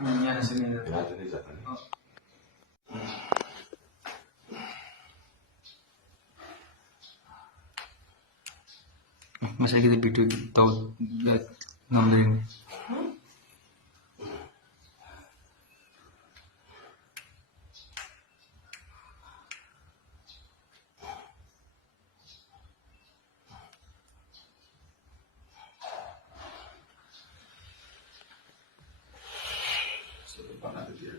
यहाँ से नहीं जाता। यहाँ से नहीं जाता नहीं। Masih kita video tahu ngomongin. Bana da diyor.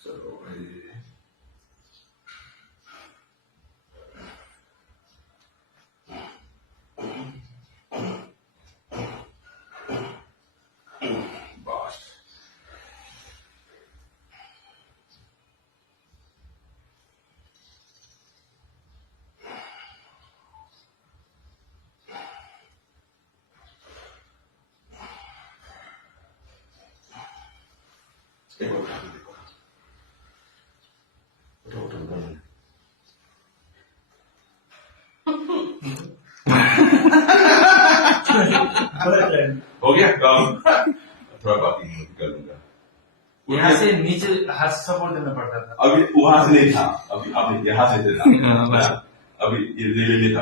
So, boss. हो गया काम। थोड़ा बाकी कर लूंगा। यहाँ से नीचे हाथ सपोर्ट देना पड़ता था। अभी वहां से नहीं था, अभी यहाँ से था। अभी ये ले था।